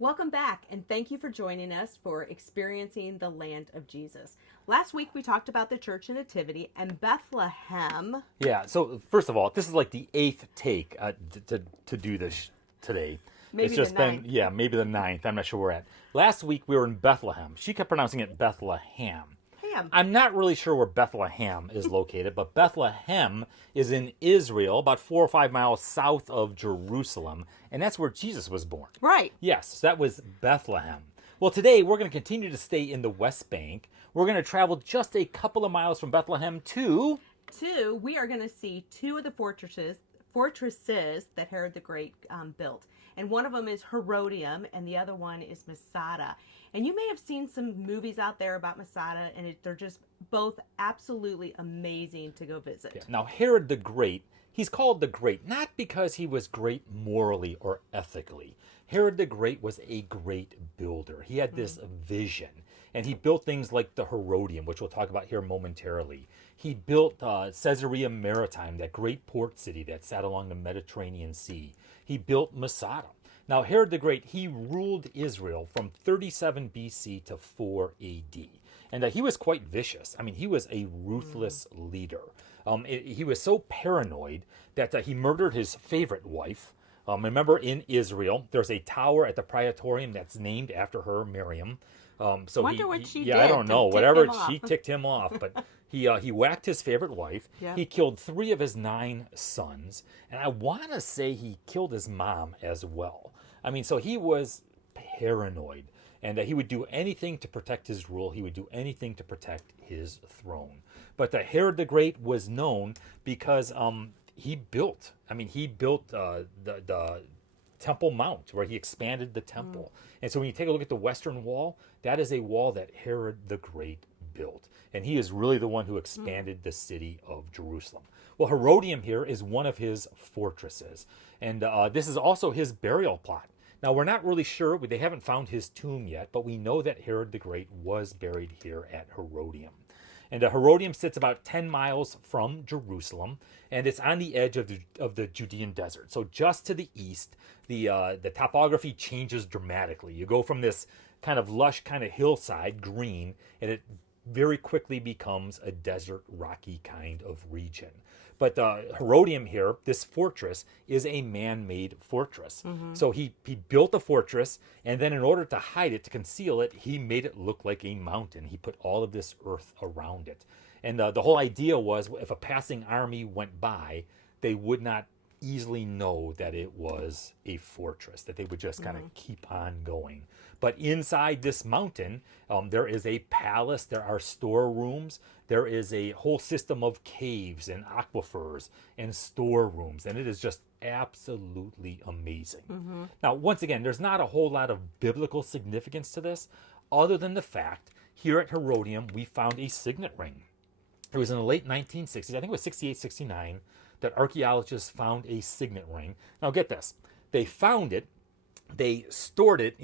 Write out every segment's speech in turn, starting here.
Welcome back, and thank you for joining us for Experiencing the Land of Jesus. Last week we talked about the church in Nativity and Bethlehem. Yeah, so first of all, this is like the eighth take to do this today. Maybe it's just the been, ninth. yeah, maybe the ninth. I'm not sure where we're at. Last week we were in Bethlehem. She kept pronouncing it Bethlehem. Ham. I'm not really sure where Bethlehem is located, but Bethlehem is in Israel, about 4 or 5 miles south of Jerusalem, and that's where Jesus was born. Right. Yes, that was Bethlehem. Well, today we're going to continue to stay in the West Bank. We're going to travel just a couple of miles from Bethlehem to... We are going to see two of the fortresses that Herod the Great built. And one of them is Herodium, and the other one is Masada. And you may have seen some movies out there about Masada, and they're just both absolutely amazing to go visit. Yeah. Now, Herod the Great, he's called the Great, not because he was great morally or ethically. Herod the Great was a great builder. He had this vision, and he built things like the Herodium, which we'll talk about here momentarily. He built Caesarea Maritime, that great port city that sat along the Mediterranean Sea. He built Masada. Now, Herod the Great, he ruled Israel from 37 BC to 4 AD. And he was quite vicious. I mean, he was a ruthless leader. He was so paranoid that he murdered his favorite wife. Remember, in Israel, there's a tower at the Praetorium that's named after her, Miriam. So Wonder what she yeah, did I don't to know. tick Whatever, him off. she ticked him off. But he whacked his favorite wife. Yeah. He killed 3 of his 9 sons. And I want to say he killed his mom as well. I mean, so he was paranoid. And he would do anything to protect his rule. He would do anything to protect his throne. But Herod the Great was known because he built the Temple Mount, where he expanded the temple. And so when you take a look at the Western Wall, that is a wall that Herod the Great built. And he is really the one who expanded the city of Jerusalem. Well, Herodium here is one of his fortresses. And this is also his burial plot. Now, we're not really sure. They haven't found his tomb yet, but we know that Herod the Great was buried here at Herodium. And Herodium sits about 10 miles from Jerusalem, and it's on the edge of the Judean Desert. So just to the east, the topography changes dramatically. You go from this kind of lush kind of hillside, green, and it very quickly becomes a desert, rocky kind of region. But Herodium here, this fortress, is a man-made fortress. So he built a fortress, and then in order to hide it, to conceal it, he made it look like a mountain. He put all of this earth around it. And the whole idea was, if a passing army went by, they would not easily know that it was a fortress, that they would just kind of keep on going. But inside this mountain, there is a palace, there are storerooms, there is a whole system of caves and aquifers and storerooms, and it is just absolutely amazing. Now, once again, there's not a whole lot of biblical significance to this, other than the fact, here at Herodium, we found a signet ring. It was in the late 1960s, I think it was 68, 69, that archaeologists found a signet ring. Now get this, they found it, they stored it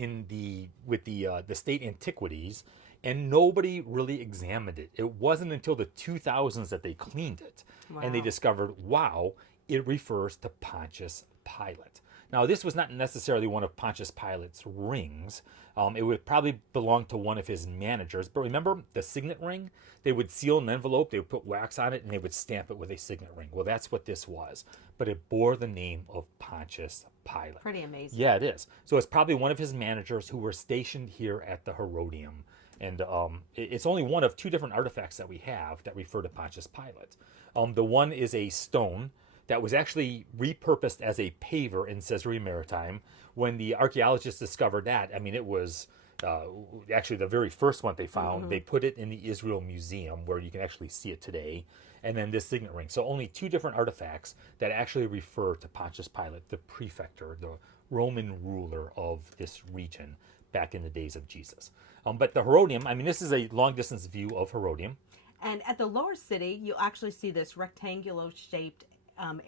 with the state antiquities, and nobody really examined it. It wasn't until the 2000s that they cleaned it, and they discovered, wow, it refers to Pontius Pilate. Now, this was not necessarily one of Pontius Pilate's rings. It would probably belong to one of his managers. But remember, the signet ring? They would seal an envelope, they would put wax on it, and they would stamp it with a signet ring. Well, that's what this was. But it bore the name of Pontius Pilate. Pretty amazing. Yeah, it is. So it's probably one of his managers who were stationed here at the Herodium. And it's only one of 2 different artifacts that we have that refer to Pontius Pilate. The one is a stone that was actually repurposed as a paver in Caesarea Maritime. When the archaeologists discovered that, I mean, it was actually the very first one they found. They put it in the Israel Museum, where you can actually see it today. And then this signet ring. So only 2 different artifacts that actually refer to Pontius Pilate, the prefector, the Roman ruler of this region back in the days of Jesus. But the Herodium, I mean, this is a long-distance view of Herodium. And at the lower city, you'll actually see this rectangular-shaped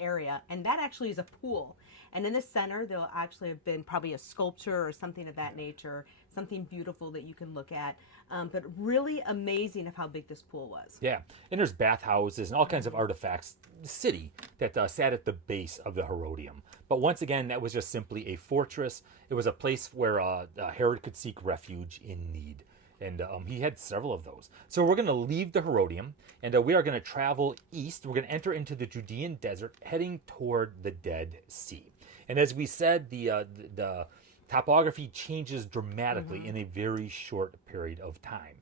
area, and that actually is a pool. And in the center, there'll actually have been probably a sculpture or something of that nature, something beautiful that you can look at. But really amazing of how big this pool was. Yeah, and there's bathhouses and all kinds of artifacts, the city that sat at the base of the Herodium. But once again, that was just simply a fortress. It was a place where Herod could seek refuge in need. And he had several of those. So we're going to leave the Herodium, and we are going to travel east. We're going to enter into the Judean Desert, heading toward the Dead Sea. And as we said, the topography changes dramatically in a very short period of time.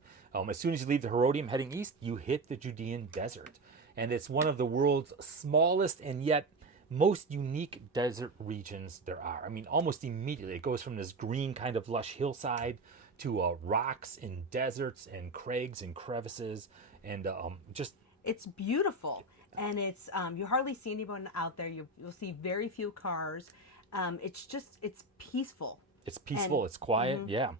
As soon as you leave the Herodium heading east, you hit the Judean Desert. And it's one of the world's smallest and yet most unique desert regions there are. I mean, almost immediately it goes from this green kind of lush hillside to rocks and deserts and crags and crevices and just... It's beautiful. And it's you hardly see anyone out there. You'll see very few cars. It's peaceful. It's peaceful. It's quiet. Yeah.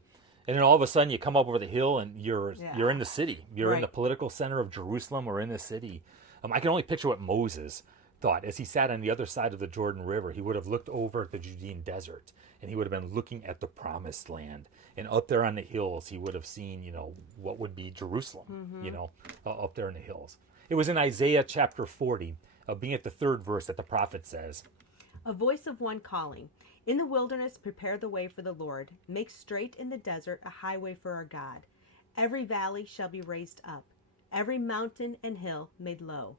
And then all of a sudden you come up over the hill and you're in the city. You're in the political center of Jerusalem or in the city. I can only picture what Moses thought as he sat on the other side of the Jordan River. He would have looked over at the Judean Desert and he would have been looking at the promised land. And up there on the hills, he would have seen, what would be Jerusalem, up there in the hills. It was in Isaiah chapter 40, being at the 3rd verse, that the prophet says, "A voice of one calling, in the wilderness prepare the way for the Lord, make straight in the desert a highway for our God. Every valley shall be raised up, every mountain and hill made low.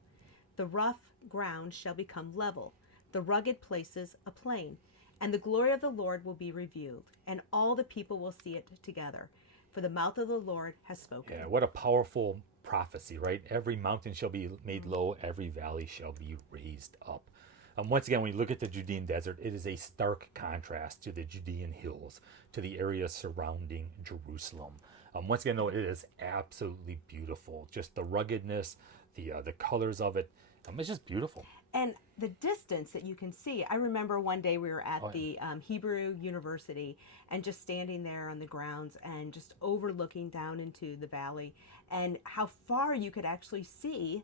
The rough ground shall become level, the rugged places a plain. And the glory of the Lord will be revealed, and all the people will see it together. For the mouth of the Lord has spoken." Yeah, what a powerful prophecy, right? Every mountain shall be made low, every valley shall be raised up. Once again, when you look at the Judean Desert, it is a stark contrast to the Judean hills, to the area surrounding Jerusalem. Once again, though, it is absolutely beautiful. Just the ruggedness, the colors of it, it's just beautiful. And the distance that you can see. I remember one day we were at the Hebrew University and just standing there on the grounds and just overlooking down into the valley and how far you could actually see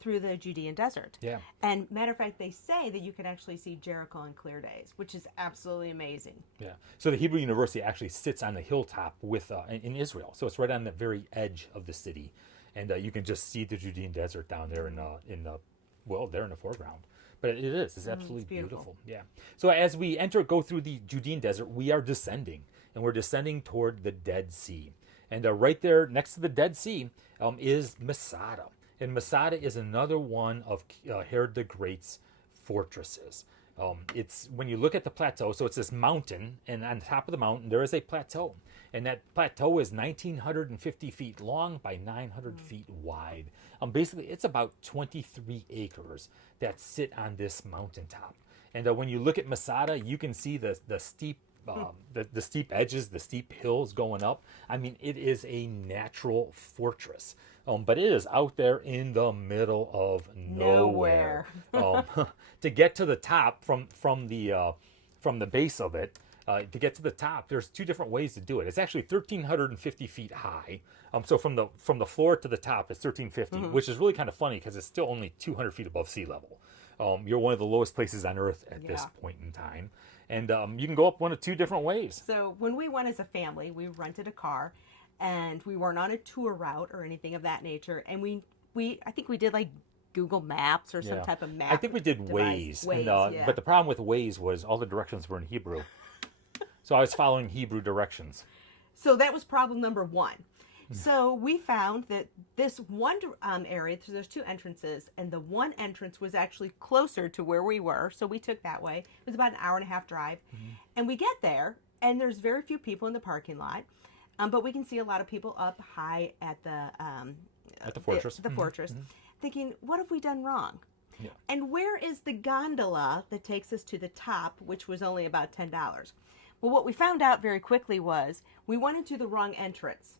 through the Judean Desert. Yeah. And matter of fact, they say that you could actually see Jericho on clear days, which is absolutely amazing. Yeah. So the Hebrew University actually sits on the hilltop in Israel. So it's right on the very edge of the city. And you can just see the Judean Desert down there there in the foreground. But it's absolutely beautiful. Yeah. So as we go through the Judean Desert, we are descending. And we're descending toward the Dead Sea. And right there next to the Dead Sea is Masada. And Masada is another one of Herod the Great's fortresses. It's when you look at the plateau, so it's this mountain, and on top of the mountain there is a plateau. And that plateau is 1,950 feet long by 900 feet wide. Basically, it's about 23 acres that sit on this mountaintop. And when you look at Masada, you can see the steep the steep edges, the steep hills going up. I mean, it is a natural fortress. But it is out there in the middle of nowhere. To get to the top from the base of it, to get to the top, there's two different ways to do it. It's actually 1,350 feet high. So from the floor to the top, it's 1,350, which is really kind of funny because it's still only 200 feet above sea level. You're one of the lowest places on Earth at this point in time. And you can go up one of two different ways. So when we went as a family, we rented a car, and we weren't on a tour route or anything of that nature. And I think we did like Google Maps or some type of map. I think we did Waze. But the problem with Waze was all the directions were in Hebrew. So I was following Hebrew directions. So that was problem number one. So we found that this one area, so there's two entrances, and the one entrance was actually closer to where we were, so we took that way. It was about an hour and a half drive. And we get there, and there's very few people in the parking lot, but we can see a lot of people up high at the fortress. The fortress, thinking, what have we done wrong? Yeah. And where is the gondola that takes us to the top, which was only about $10? Well, what we found out very quickly was we went into the wrong entrance.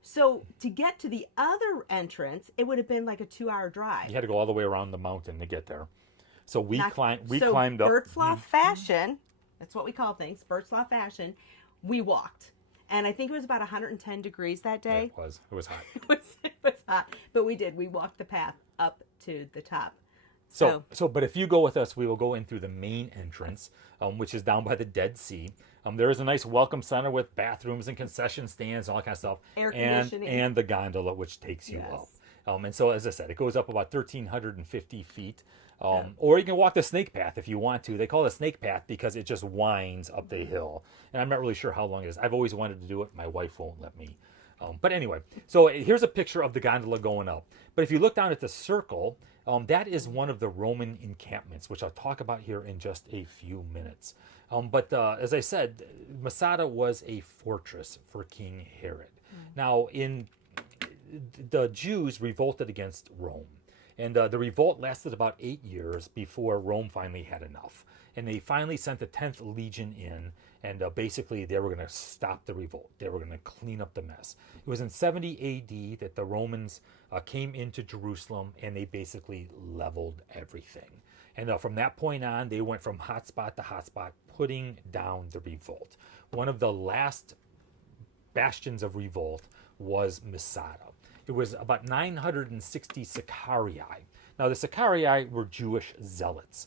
So to get to the other entrance, it would have been like a 2-hour drive. You had to go all the way around the mountain to get there. So we climbed up. Bert's Law fashion, that's what we call things, Bert's Law fashion, we walked. And I think it was about 110 degrees that day. Yeah, it was hot. It was hot. But we did. We walked the path up to the top But if you go with us, we will go in through the main entrance, which is down by the Dead Sea. There is a nice welcome center with bathrooms and concession stands and all that kind of stuff. Air conditioning. And the gondola, which takes you up. And so, as I said, it goes up about 1,350 feet. Or you can walk the snake path if you want to. They call it a snake path because it just winds up the hill. And I'm not really sure how long it is. I've always wanted to do it. My wife won't let me. But anyway, so here's a picture of the gondola going up. But if you look down at the circle, that is one of the Roman encampments, which I'll talk about here in just a few minutes. But as I said, Masada was a fortress for King Herod. Now, the Jews revolted against Rome. And the revolt lasted about 8 years before Rome finally had enough. And they finally sent the 10th Legion in, and basically they were going to stop the revolt. They were going to clean up the mess. It was in 70 A.D. that the Romans came into Jerusalem, and they basically leveled everything. And from that point on, they went from hotspot to hotspot, putting down the revolt. One of the last bastions of revolt was Masada. It was about 960 Sicarii. Now, the Sicarii were Jewish zealots.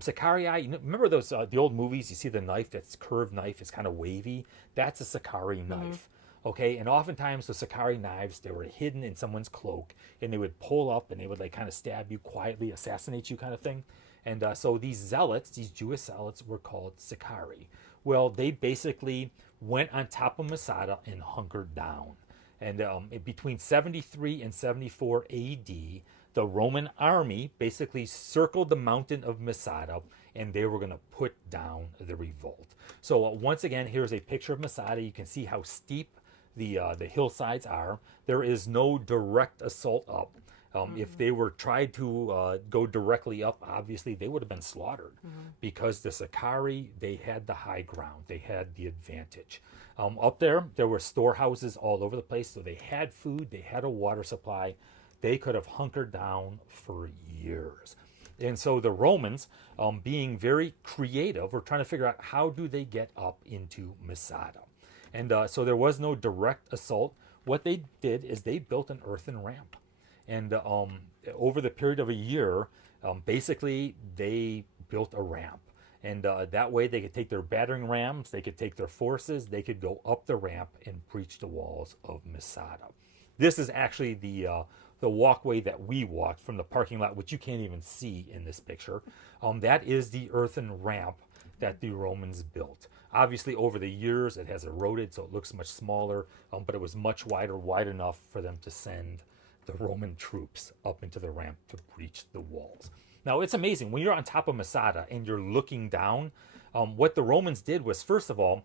Sicarii, remember those the old movies? You see the knife, that's curved knife, it's kind of wavy. That's a Sicarii knife. Okay, and oftentimes the Sicarii knives, they were hidden in someone's cloak, and they would pull up and they would like kind of stab you quietly, assassinate you kind of thing. And so these zealots, these Jewish zealots, were called Sicarii. Well, they basically went on top of Masada and hunkered down. And between 73 and 74 A.D., the Roman army basically circled the mountain of Masada, and they were going to put down the revolt. So once again, here's a picture of Masada. You can see how steep the hillsides are. There is no direct assault up. If they were tried to go directly up, obviously they would have been slaughtered because the Sicarii, they had the high ground. They had the advantage. Up there were storehouses all over the place. So they had food. They had a water supply. They could have hunkered down for years. And so the Romans, being very creative, were trying to figure out how do they get up into Masada. And so there was no direct assault. What they did is they built an earthen ramp. And over the period of a year, basically they built a ramp. And that way they could take their battering rams, they could take their forces, they could go up the ramp and breach the walls of Masada. This is actually the walkway that we walked from the parking lot, which you can't even see in this picture. That is the earthen ramp that the Romans built. Obviously, over the years, it has eroded, so it looks much smaller, but it was much wider, wide enough for them to send the Roman troops up into the ramp to breach the walls. Now, it's amazing. When you're on top of Masada and you're looking down, what the Romans did was, first of all,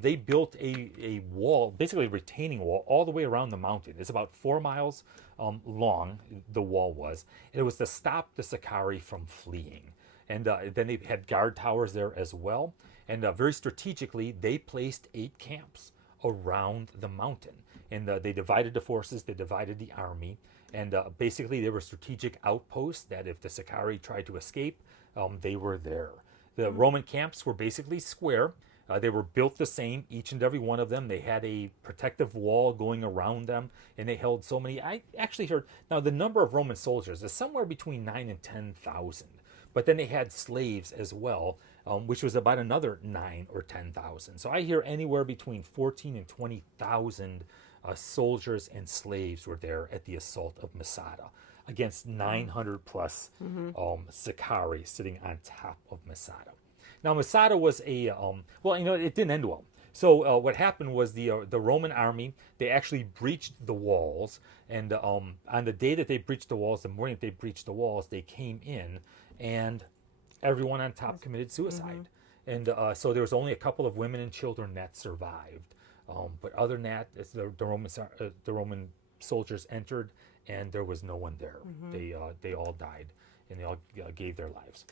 they built a wall, basically a retaining wall, all the way around the mountain. It's about 4 miles long, the wall was. And it was to stop the Sicarii from fleeing. And then they had guard towers there as well. And very strategically, they placed 8 camps around the mountain. And they divided the forces, they divided the army. And basically, they were strategic outposts that if the Sicarii tried to escape, they were there. The Roman camps were basically square. They were built the same, each and every one of them. They had a protective wall going around them, and they held so many. I actually heard, now the number of Roman soldiers is somewhere between 9,000 and 10,000. But then they had slaves as well, which was about another 9,000 or 10,000. So I hear anywhere between 14,000 and 20,000 soldiers and slaves were there at the assault of Masada against 900 plus Sicarii sitting on top of Masada. Now, Masada was a, it didn't end well. So what happened was the Roman army, they actually breached the walls. And on the day that they breached the walls, the morning that they breached the walls, they came in and everyone on top committed suicide. And so there was only a couple of women and children that survived. But other than that, the Roman soldiers entered, and there was no one there. They all died, and they all gave their lives.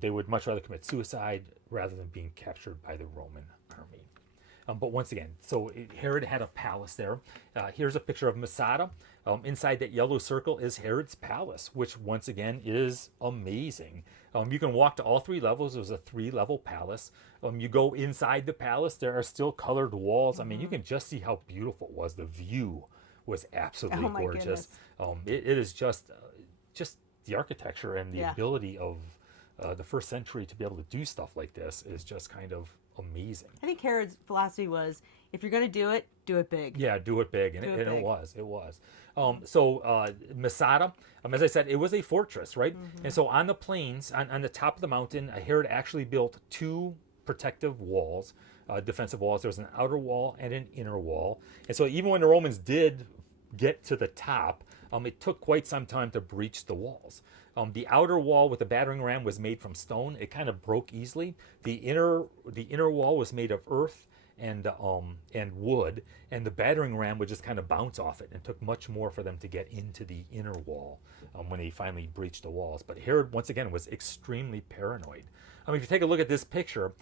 They would much rather commit suicide rather than being captured by the Roman army. But once again, so Herod had a palace there. Here's a picture of Masada. Inside that yellow circle is Herod's palace, which once again is amazing. You can walk to all 3 levels. It was a 3-level palace. You go inside the palace. There are still colored walls. I mean, you can just see how beautiful it was. The view was absolutely gorgeous. It is just the architecture and the Yeah. ability of the first century to be able to do stuff like this is just kind of amazing. I think Herod's philosophy was, if you're going to do it big. Yeah, do it big, and, Do it and big. it was. It was. So Masada, as I said, it was a fortress, right? And so on the plains, on the top of the mountain, Herod actually built two protective walls, defensive walls. There was an outer wall and an inner wall. And so even when the Romans did get to the top, it took quite some time to breach the walls. The outer wall with the battering ram was made from stone. It kind of broke easily. The inner wall was made of earth and wood, and the battering ram would just kind of bounce off it. And it took much more for them to get into the inner wall when they finally breached the walls. But Herod, once again, was extremely paranoid. If you take a look at this picture,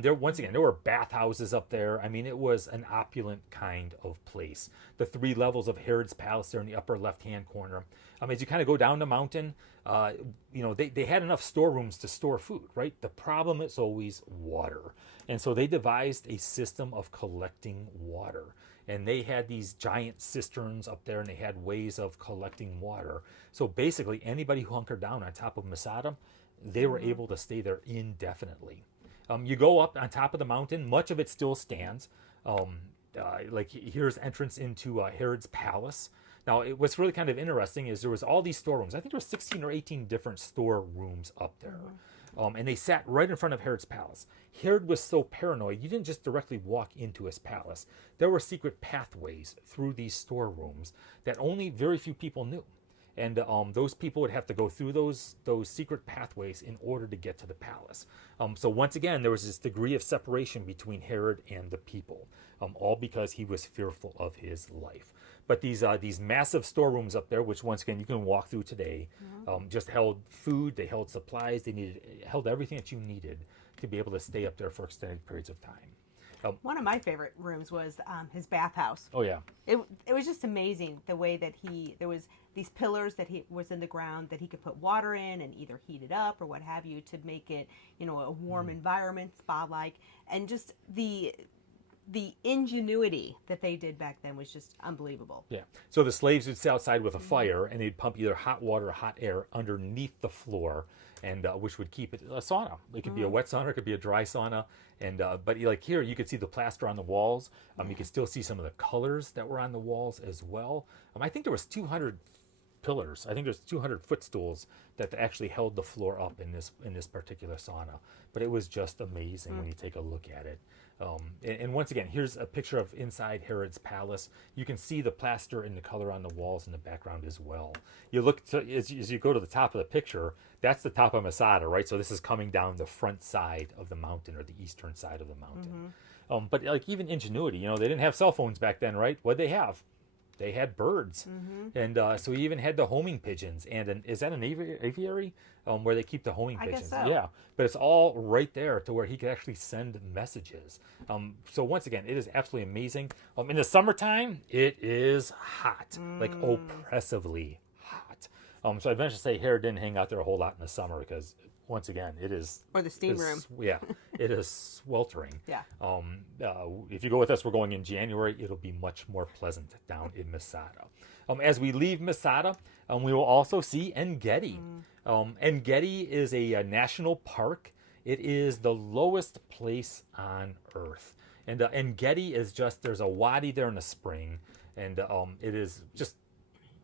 there were bathhouses up there. I mean, it was an opulent kind of place. The 3 levels of Herod's palace there in the upper left-hand corner. As you kind of go down the mountain, they had enough storerooms to store food, right? The problem is always water. And so they devised a system of collecting water. And they had these giant cisterns up there, and they had ways of collecting water. So basically, anybody who hunkered down on top of Masada, they were able to stay there indefinitely. You go up on top of the mountain, much of it still stands. Like here's entrance into Herod's palace. Now, what's really kind of interesting is there was all these storerooms. I think there were 16 or 18 different storerooms up there. And they sat right in front of Herod's palace. Herod was so paranoid, you didn't just directly walk into his palace. There were secret pathways through these storerooms that only very few people knew. And those people would have to go through those secret pathways in order to get to the palace. So once again, there was this degree of separation between Herod and the people, all because he was fearful of his life. But these massive storerooms up there, which once again you can walk through today, just held food, they held supplies, held everything that you needed to be able to stay up there for extended periods of time. One of my favorite rooms was his bathhouse. Oh yeah. It was just amazing the way that there was these pillars that he was in the ground that he could put water in and either heat it up or what have you to make it, a warm environment, spa-like, and just the ingenuity that they did back then was just unbelievable. Yeah. So the slaves would sit outside with a fire, and they'd pump either hot water or hot air underneath the floor, and which would keep it a sauna. It could be a wet sauna, it could be a dry sauna, and but like here, you could see the plaster on the walls. You could still see some of the colors that were on the walls as well. I think there was 200 pillars. I think there's 200 footstools that actually held the floor up in this particular sauna. But it was just amazing when you take a look at it. And once again, here's a picture of inside Herod's palace. You can see the plaster and the color on the walls in the background as well. You look as you go to the top of the picture, that's the top of Masada, right? So this is coming down the front side of the mountain, or the eastern side of the mountain. But like even ingenuity, they didn't have cell phones back then, right? What'd they have? They had birds, and so he even had the homing pigeons. And is that an aviary where they keep the homing pigeons? I guess so. Yeah, but it's all right there to where he could actually send messages. So once again, it is absolutely amazing. In the summertime, it is hot, like oppressively hot. So I eventually say Herod didn't hang out there a whole lot in the summer because once again, it is... Or the steam room. Yeah, it is sweltering. Yeah. If you go with us, we're going in January. It'll be much more pleasant down in Masada. As we leave Masada, we will also see En-Gedi. En-Gedi is a national park. It is the lowest place on earth. And En-Gedi is just... There's a wadi there in the spring. And it is just...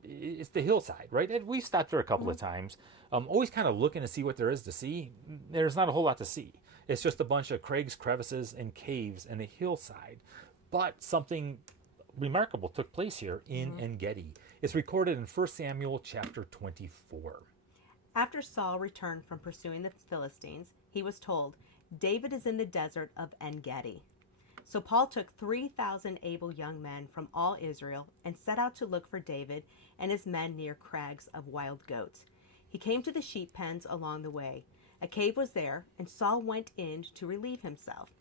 It's the hillside, right? And we've stopped there a couple of times. Always kind of looking to see what there is to see. There's not a whole lot to see. It's just a bunch of crags, crevices, and caves and a hillside. But something remarkable took place here in En-Gedi. It's recorded in 1 Samuel chapter 24. After Saul returned from pursuing the Philistines, he was told, "David is in the desert of En-Gedi." So Paul took 3,000 able young men from all Israel and set out to look for David and his men near crags of wild goats. He came to the sheep pens along the way. A cave was there, and Saul went in to relieve himself.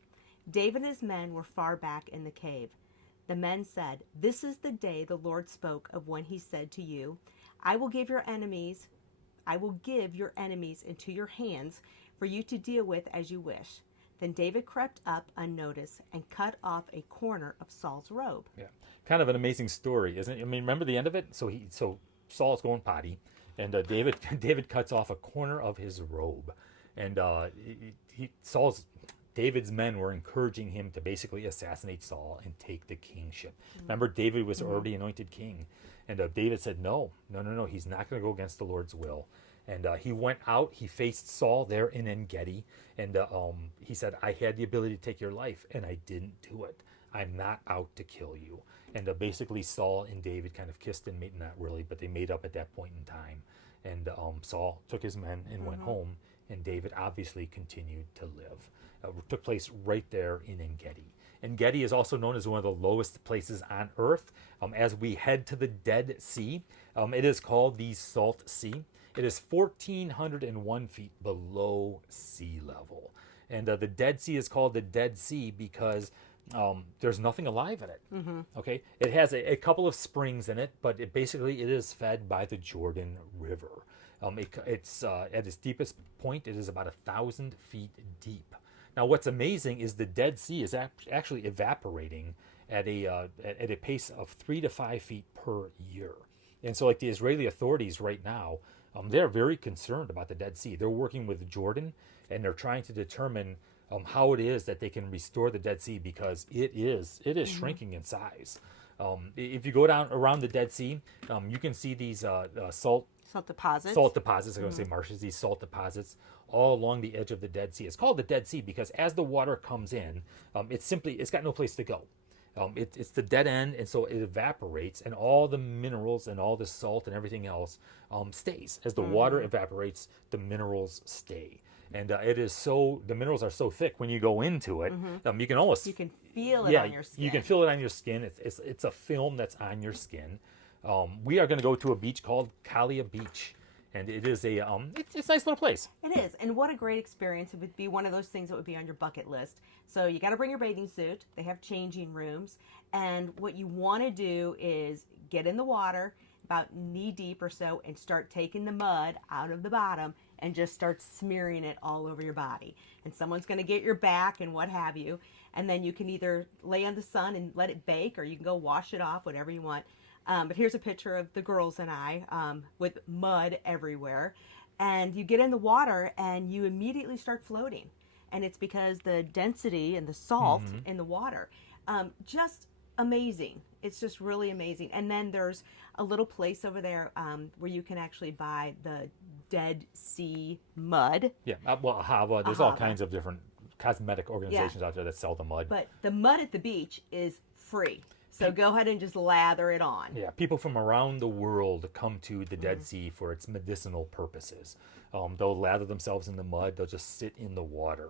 David and his men were far back in the cave. The men said, "This is the day the Lord spoke of when he said to you, I will give your enemies into your hands for you to deal with as you wish." Then David crept up unnoticed and cut off a corner of Saul's robe. Yeah, kind of an amazing story, isn't it? I mean, remember the end of it? So Saul's going potty, And David cuts off a corner of his robe, and David's men were encouraging him to basically assassinate Saul and take the kingship. Remember, David was already anointed king, and David said, no, he's not going to go against the Lord's will. And he went out, he faced Saul there in En-Gedi, and he said, I had the ability to take your life, and I didn't do it. I'm not out to kill you. And basically Saul and David kind of kissed and made, not really, but they made up at that point in time. And Saul took his men and went home, and David obviously continued to live. Took place right there in En-Gedi. En-Gedi is also known as one of the lowest places on earth. As we head to the Dead Sea, it is called the Salt Sea. It is 1,401 feet below sea level. And the Dead Sea is called the Dead Sea because there's nothing alive in it. Okay, it has a couple of springs in it, but it is fed by the Jordan River. It's at its deepest point, it is about 1,000 feet deep. Now, what's amazing is the Dead Sea is actually evaporating at a pace of 3 to 5 feet per year. And so, like the Israeli authorities right now, they're very concerned about the Dead Sea. They're working with Jordan, and they're trying to determine how it is that they can restore the Dead Sea, because it is shrinking in size. If you go down around the Dead Sea, you can see these salt deposits. I'm going to say marshes. These salt deposits all along the edge of the Dead Sea. It's called the Dead Sea because as the water comes in, it's got no place to go. It's the dead end, and so it evaporates, and all the minerals and all the salt and everything else stays. As the water evaporates, the minerals stay. And the minerals are so thick when you go into it, you can feel it on your skin. You can feel it on your skin. It's a film that's on your skin. We are going to go to a beach called Calia Beach, and it is it's a nice little place. It is, and what a great experience. It would be one of those things that would be on your bucket list. So you got to bring your bathing suit. They have changing rooms, and what you want to do is get in the water about knee deep or so and start taking the mud out of the bottom and just start smearing it all over your body. And someone's going to get your back and what have you, and then you can either lay in the sun and let it bake, or you can go wash it off, whatever you want. But here's a picture of the girls and I with mud everywhere. And you get in the water and you immediately start floating. And it's because the density and the salt in the water. Just amazing. It's just really amazing. And then there's a little place over there where you can actually buy the Dead Sea mud. Yeah, Ahava. There's all kinds of different cosmetic organizations out there that sell the mud. But the mud at the beach is free. So go ahead and just lather it on. Yeah, people from around the world come to the Dead Sea for its medicinal purposes. They'll lather themselves in the mud. They'll just sit in the water.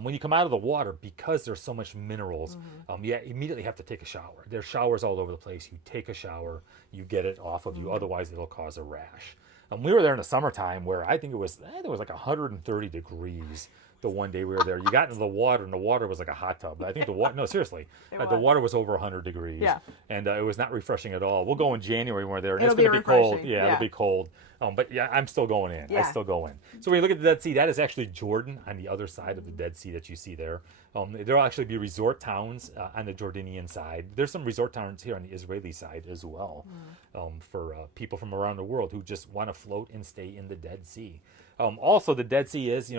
When you come out of the water, because there's so much minerals, you immediately have to take a shower. There's showers all over the place. You take a shower, you get it off of you. Otherwise, it'll cause a rash. We were there in the summertime where I think it was like 130 degrees. The one day we were there, you got into the water, and the water was like a hot tub. I think the water, no, seriously, the water was over 100 degrees. Yeah. And it was not refreshing at all. We'll go in January when we're there, and It'll it's going to be cold. refreshing. Yeah, Yeah. it'll be cold. But yeah, I'm still going in. Yeah. I still go in. So when you look at the Dead Sea, that is actually Jordan on the other side of the Dead Sea that you see there. There'll actually be resort towns on the Jordanian side. There's some resort towns here on the Israeli side as well, for people from around the world who just want to float and stay in the Dead Sea. Also, the Dead Sea is,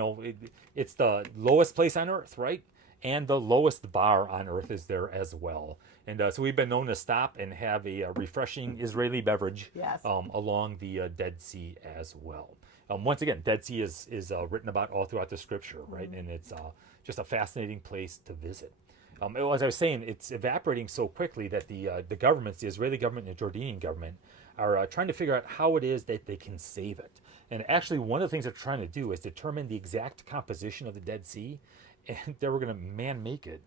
it's the lowest place on earth, right? And the lowest bar on earth is there as well. And so we've been known to stop and have a refreshing Israeli beverage along the Dead Sea as well. Once again, Dead Sea is written about all throughout the scripture, right? And it's just a fascinating place to visit. As I was saying, it's evaporating so quickly that the governments, the Israeli government and the Jordanian government, are trying to figure out how it is that they can save it. And actually, one of the things they're trying to do is determine the exact composition of the Dead Sea, and they were going to man-make it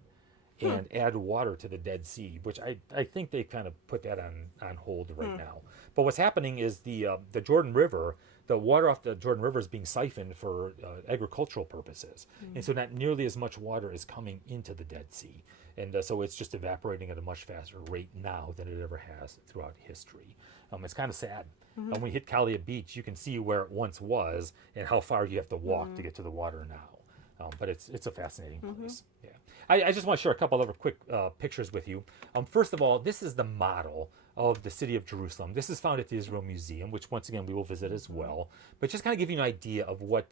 and add water to the Dead Sea, which I think they kind of put that on hold right now. But what's happening is the Jordan River, the water off the Jordan River is being siphoned for agricultural purposes. And so not nearly as much water is coming into the Dead Sea. And so it's just evaporating at a much faster rate now than it ever has throughout history. It's kind of sad. When we hit Calia Beach, you can see where it once was and how far you have to walk to get to the water now. But it's a fascinating place. Yeah. I just want to share a couple other quick pictures with you. First of all, this is the model of the city of Jerusalem. This is found at the Israel Museum, which once again we will visit as well. But just kind of give you an idea of what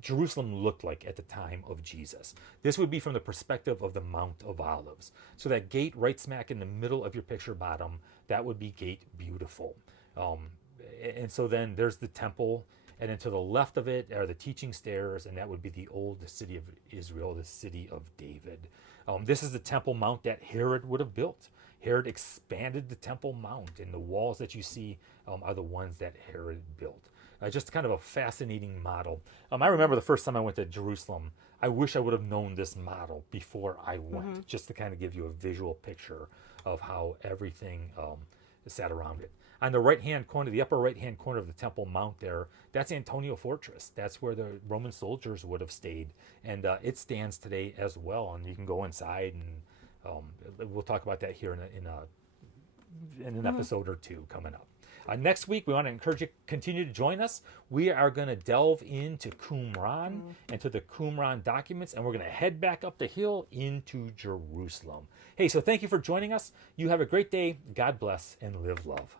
Jerusalem looked like at the time of Jesus. This would be from the perspective of the Mount of Olives. So that gate right smack in the middle of your picture bottom, that would be Gate Beautiful. And so then there's the temple, and then to the left of it are the teaching stairs, and that would be the old city of Israel, the city of David. This is the Temple Mount that Herod would have built. Herod expanded the Temple Mount, and the walls that you see are the ones that Herod built. Just kind of a fascinating model. I remember the first time I went to Jerusalem, I wish I would have known this model before I went, just to kind of give you a visual picture of how everything sat around it. On the right-hand corner, the upper right-hand corner of the Temple Mount there, that's Antonia Fortress. That's where the Roman soldiers would have stayed. And it stands today as well. And you can go inside, and we'll talk about that here in an episode or two coming up. Next week, we want to encourage you to continue to join us. We are going to delve into Qumran and to the Qumran documents, and we're going to head back up the hill into Jerusalem. Hey, so thank you for joining us. You have a great day. God bless and live love.